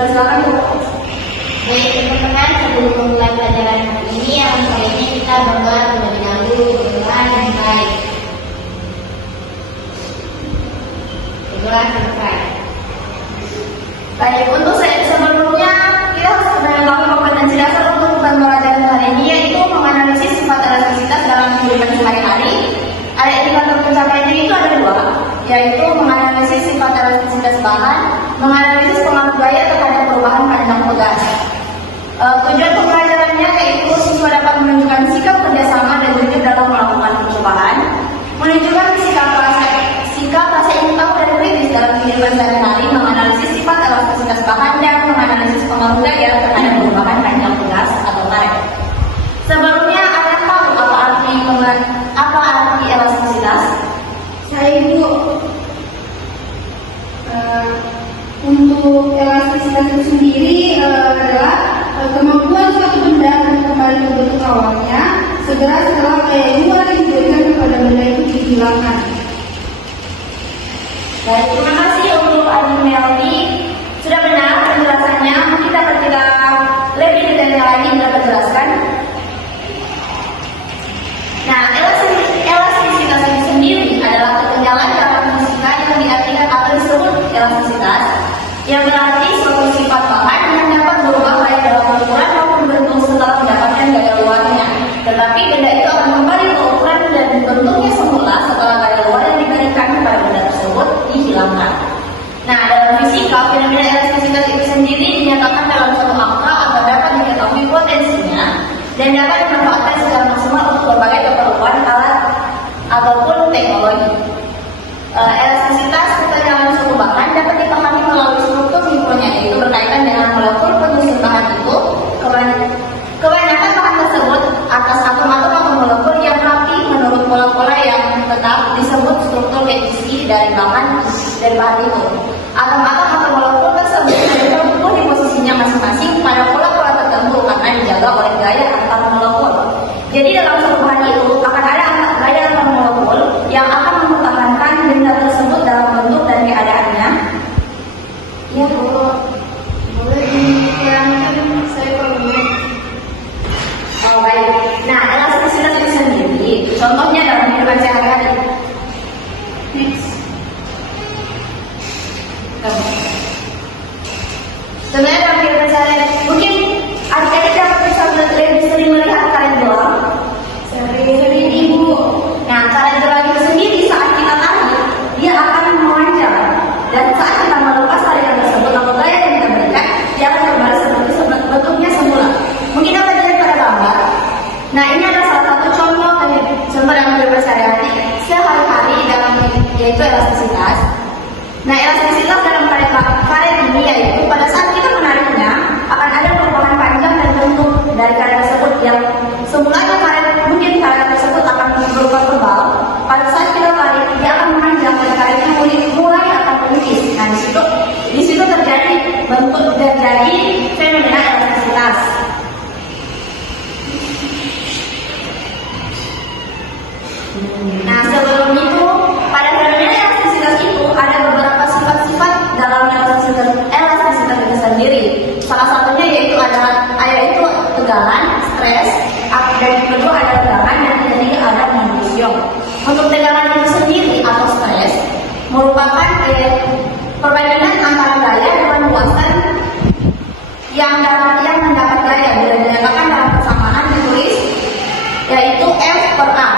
Persilakan Bu. Baik teman-teman, sebelum memulai pelajaran hari ini, yang sebaiknya kita berdoa terlebih dahulu berdoa yang baik. Berdoa selesai. Baik, untuk sebelumnya kita harus mengetahui kompetensi dasar untuk pembelajaran hari ini, yaitu menganalisis sifat elastisitas dalam kehidupan sehari-hari. Ada indikator pencapaiannya itu ada dua, yaitu menganalisis sifat elastisitas bahan, menganalisis pengaruh gaya terhadap perubahan panjang pegas. Tujuan pembelajarannya yaitu siswa dapat menunjukkan sikap kerjasama dan jujur dalam melakukan perubahan, menunjukkan sikap rasa ingin tahu dan kritis dalam kehidupan sehari-hari, menganalisis sifat elastisitas bahan, dan menganalisis pengaruh gaya terhadap perubahan panjang pegas atau karet. Sebelumnya ada tahu apa arti elastisitas? Saya Ibu. Untuk elastisitas itu sendiri adalah kemampuan suatu benda untuk kembali ke bentuk awalnya segera setelah gaya luar yang diberikan kepada benda itu dihilangkan. Baik, terima kasih untuk Adi Meldi. Sudah benar penjelasannya. Mungkin dapat kita lebih detailnya lagi dapat jelaskan. Nah, elastisitas itu sendiri adalah kekenyalan dalam fisika yang diartikan atau disebut elastisitas, yang berarti suatu sifat bahan yang dapat berubah baik dalam ukuran maupun bentuk setelah mendapatkan gaya luarnya. Tetapi benda itu akan kembali ke ukuran dan bentuknya semula setelah gaya luar yang diberikan kepada benda tersebut dihilangkan. Nah, dalam fisika, fenomena elastisitas itu sendiri dinyatakan dalam suatu angka agar dapat diketahui potensinya dan dapat dimanfaatkan secara maksimal untuk berbagai keperluan alat ataupun teknologi. Elastisitas kekenyalan suatu bahan dapat dipahami melalui struktur mikronya, yaitu berkaitan dengan molekul penyusun bahan itu. Kebanyakan bahan tersebut atas atom-atom atau molekul yang rapi menurut pola-pola yang tetap disebut struktur isi dari bahan itu. Atom-atom atau molekul tersebut berkumpul di posisinya masing-masing pada pola-pola tertentu karena dijaga oleh gaya antar molekul. Jadi dalam suatu bahan itu akan ada gaya antar molekul yang akan mempertahankan benda tersebut dalam bentuk dan keadaannya. Ya, Bu. Boleh diterangkan saya boleh. Oh, baik. Nah, elastisitas itu sendiri, contohnya dalam kehidupan sehari-hari. Next. Sebenarnya dalam kehidupan sehari-hari, mungkin adik-adik dapat bisa lebih sering melihat karet gelang. Sering Ibu. Nah, karet gelang itu sendiri saat kita tarik, dia akan memanjang. Dan saat kita melepas tarikan tersebut atau gaya yang kita berikan, dia akan kembali seperti bentuknya semula. Mungkin dapat dilihat pada gambar. Nah, ini adalah salah satu contoh dalam kehidupan sehari-hari dalam yaitu elastisitas. Nah, elastisitas dalam karet ini yaitu pada saat kita menariknya akan ada perubahan panjang dan bentuk dari karet tersebut yang semulanya mungkin karet tersebut akan berupa tebal. Pada saat kita tarik dia akan memanjang dan karetnya mulai akan menipis. Nah, di situ terjadi bentuk dan jadi fenomena elastisitas. Nah, sebelum itu pada fenomena elastisitas itu ada beberapa sifat-sifat dalam elastisitas itu sendiri. Salah satunya yaitu tegangan, stres, dan kedua ada tegangan, dan ketiga ada magnesium. Untuk tegangan itu sendiri atau stres merupakan perbandingan antara gaya dengan luasan yang mendapat gaya bila dinyatakan dalam persamaan ditulis yaitu F per A.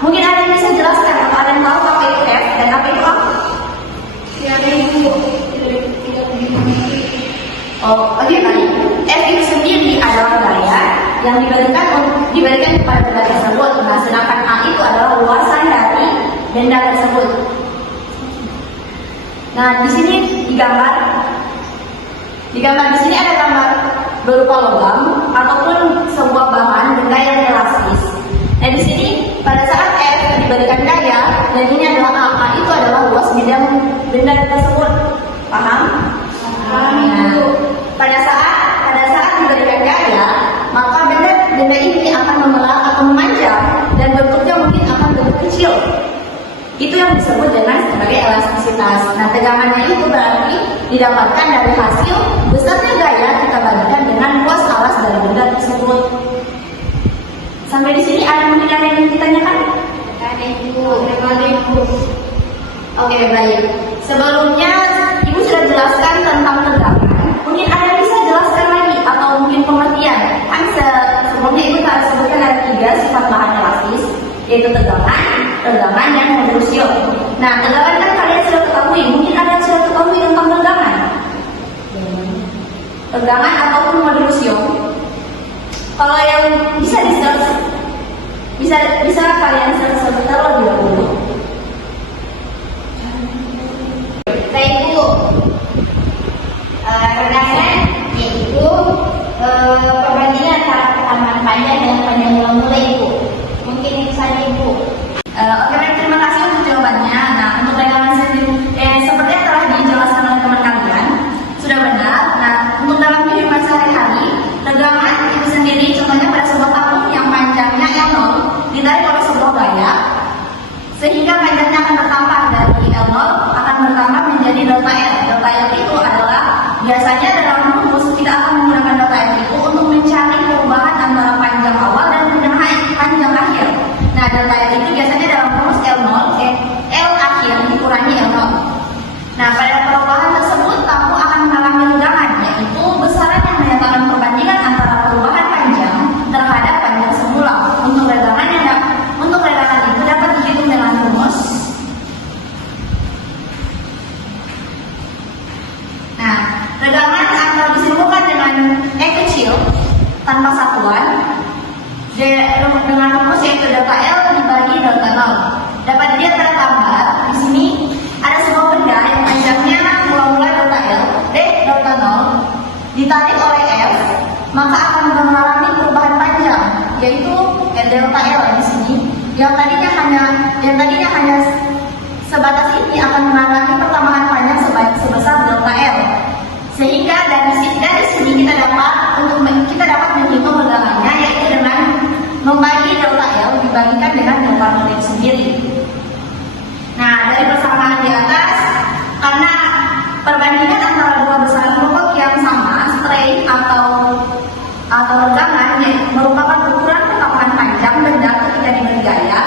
Mungkin ada yang bisa jelaskan atau ada yang tahu apa itu F dan apa itu A? Ya, Ibu. Tidak mengerti. Oh, oke, tadi F itu sendiri adalah gaya yang diberikan kepada benda tersebut. Nah, sedangkan A itu adalah luasan dari benda tersebut. Nah, di sini digambar di sini ada gambar berupa logam ataupun sebuah bahan benda yang elastis. Nah, di sini pada saat F diberikan gaya dan ini adalah A itu adalah luas benda tersebut. Paham? Nah, pada saat diberikan gaya, maka benda ini akan membelah atau memanjang dan bentuknya mungkin akan lebih kecil. Itu yang disebut dengan sebagai elastisitas. Nah, tegangannya itu berarti didapatkan dari hasil besarnya gaya kita bagikan dengan luas alas dari benda tersebut. Sampai di sini ada mungkin ada yang ditanyakan? Ada Ibu. Oke, baik. Sebelumnya Ibu sudah jelaskan tentang tegangan. Mungkin ada bisa jelaskan lagi atau mungkin pengertian. Kan sebelumnya Ibu telah sebutkan ada 3 sifat bahan elastis, yaitu tegangan, dan modulus ion. Nah, tegangan kan kalian sudah ketahui. Mungkin ada yang sudah ketahui tentang tegangan. Tegangan ataupun modulus ion. Kalau yang bisa di-search, bisa kalian search terlebih dahulu. Baik Bu, tegangan yaitu perbandingan antara tekanan panjang dan panjang mula-mula Ibu. Mungkin itu saja Ibu. Oke, baik, terima kasih untuk jawabannya. Nah, untuk tegangan sendiri, seperti yang telah dijelaskan oleh teman kalian, sudah benar. Nah, untuk dalam kehidupan sehari-hari, tegangan itu sendiri contohnya pada sebuah tabung yang panjangnya L0 ditarik oleh sebuah gaya, sehingga panjangnya akan bertambah dari L0 akan bertambah menjadi delta L. Delta L itu adalah biasanya dalam rumus kita akan menggunakan delta L itu untuk mencari perubahan antara panjang awal dan panjang akhir. Nah, delta L itu biasanya dalam rumus L0, L akhir dikurangi L0. Nah, pada perubahan tersebut tabung akan mengalami tegangan, yaitu besaran yang menyatakan perbandingan antara perubahan panjang terhadap panjang semula. Untuk tegangan itu dapat dihitung dengan rumus. Nah, tegangan atau disimpulkan dengan E kecil tanpa satuan dengan rumus yaitu delta L dibagi delta 0. Dapat dilihat pada gambar di sini ada sebuah benda yang panjangnya mula-mula delta L, delta 0 ditarik oleh F, maka akan mengalami perubahan panjang yaitu delta L di sini. Yang tadinya hanya sebatas ini akan mengalami pertambahan panjang sebesar delta L. Sehingga dari sini kita dapat menghitung tegangannya yaitu dengan membagi delta L dibagikan dengan delta 0 itu sendiri. Nah, dari persamaan di atas, karena perbandingan antara dua besaran pokok yang sama, strain atau tegangan merupakan ukuran pertambahan panjang benda ketika diberi gaya.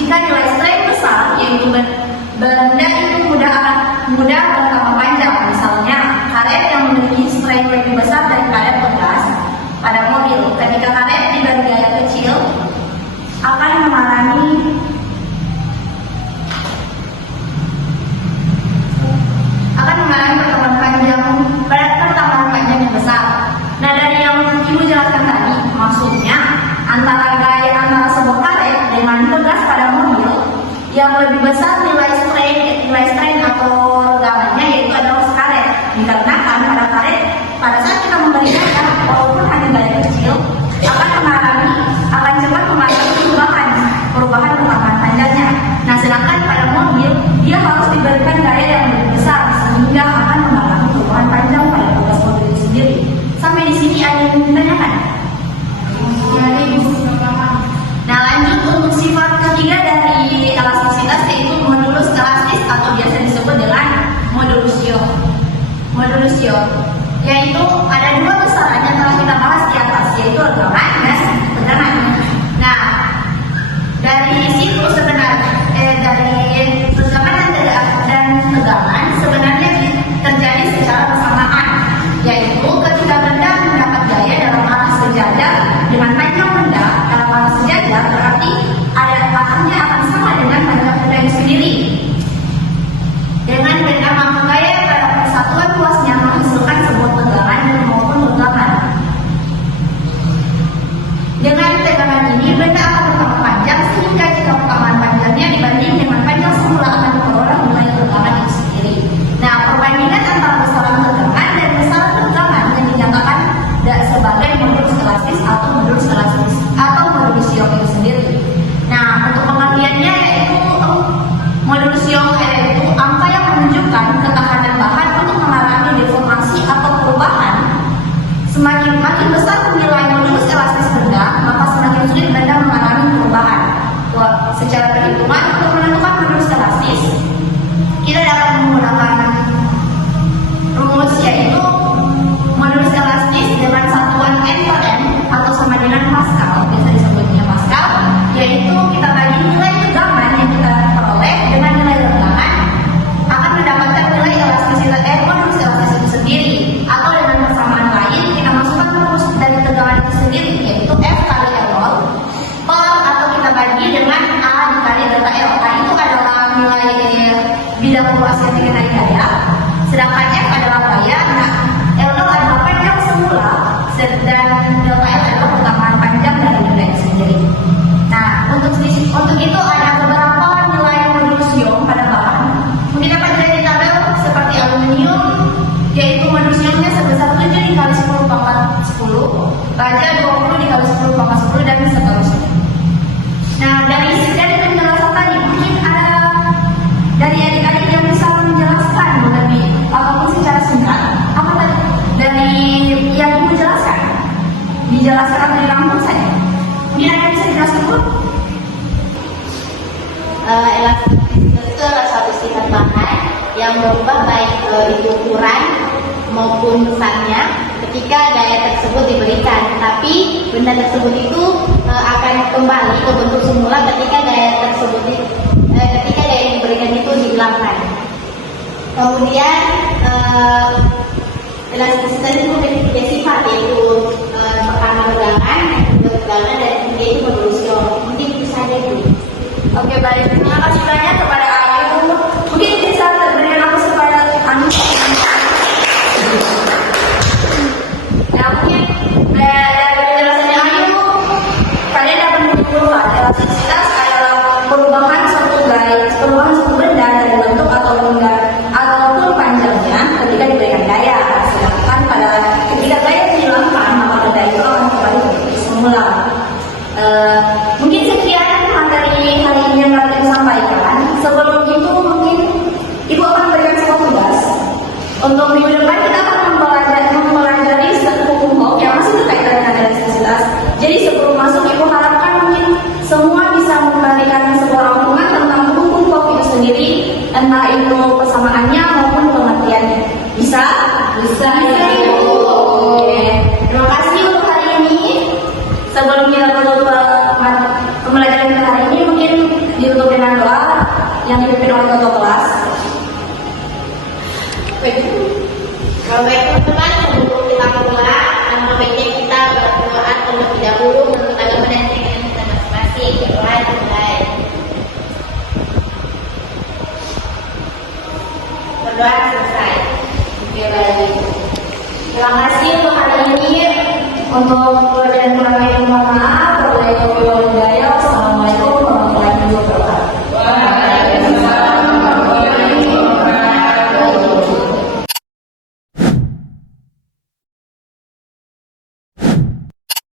Jika nilai strain besar, yaitu benda itu mudah bertambah panjang. Misalnya, karet yang memiliki strain lebih besar dari karet bekas pada mobil. Ketika karet diberi gaya kecil, akan mengalami pertambahan panjang yang besar. Nah, dari yang Ibu jelaskan tadi, maksudnya antara sebuah karet dengan bekas pada mobil yang lebih besar nilai strain atau tegangannya yaitu adalah karet. Dikarenakan pada saat kita memberi gaya, walaupun hanya gaya kecil, akan cepat mengalami perubahan pertambahan panjangnya. Nah, sedangkan pada mobil dia harus diberikan gaya yang lebih besar sehingga akan mengalami perubahan panjang pada bekas mobil itu sendiri. Sampai di sini ada yang ditanyakan? Ya, Ibu. Nah, lanjut untuk sifat ketiga dari elastisitas yaitu modulus elastis atau biasa disebut dengan modulus ion. Modulus ion yaitu ada dua besaran yang telah kita bahas di atas yaitu tegangan dan tegangan. Nah, dari situ dari tegangan dan tegangan sebenarnya terjadi secara bersamaan, yaitu ketika benda mendapat gaya dalam arah sejajar dengan panjang benda dalam arah sejajar, berarti arahnya akan sama dengan panjang benda itu sendiri. Dengan benda mampu gaya pada persatuan luasnya menghasilkan sebuah tegangan dan maupun tegangan. Dengan tegangan ini benda akan bertambah panjang sehingga jika Untuk itu ada beberapa nilai magnesium pada bahan. Mungkin dapat dilihat di tabel seperti aluminium, yaitu magnesiumnya sebesar 7 dikali 10 pangkat 10, baja 20 dikali 10 pangkat 10, dan seterusnya. Nah, dari penjelasan tadi mungkin ada dari adik-adik yang bisa menjelaskan lebih ataupun secara singkat apa tadi dari yang ibu jelaskan, dijelaskan atau dirangkum saja. Mungkin ada yang bisa dijelaskan dulu? Elastisitas itu adalah suatu sifat bahan yang berubah baik itu ukuran maupun besarnya ketika daya tersebut diberikan. Tapi benda tersebut itu akan kembali ke bentuk semula ketika daya yang diberikan itu dihilangkan. Kemudian elastisitas itu memiliki 3 sifat, yaitu pertama tegangan, kedua tegangan, dan ketiga itu magnesium. Mungkin itu saja itu. Oke, baik. Terima kasih banyak kepada Ayu. Mungkin bisa berikan aku supaya Anu. Nah, mungkin dari penjelasannya Ayu, kalian dapat menyimpulkan elastisitas adalah perubahan suatu benda dari bentuk ataupun panjangnya ketika diberikan daya. Sedangkan ketika daya dihilangkan, maka benda itu akan kembali ke semula. Mungkin sekian materi hari ini yang dapat disampaikan. Sebelum itu mungkin Ibu akan memberikan sebuah tugas. Untuk minggu depan kita akan mempelajari hukum yang masih berkaitan dengan elastisitas. Jadi sebelum masuk Ibu harapkan mungkin semua bisa memberikan sebuah rangkuman tentang hukum Hooke itu sendiri, entah itu persamaannya maupun pengertiannya. Bisa? Bisa Ibu. Oke. Terima kasih untuk hari ini. Sebelum kita tutup pembelajaran kita hari ini, mungkin ditutup dengan doa yang dipimpin oleh ketua kelas. Baik teman-teman, sebelum kita mulai, alangkah baiknya kita berdoa terlebih dahulu menurut agama dan keyakinan kita masing-masing. Berdoa dimulai. Berdoa selesai. Oke, baik. Terima kasih untuk hari ini. Untuk pelajaran kurang lebih mohon maaf. Wabillahi taufiq wal hidayah.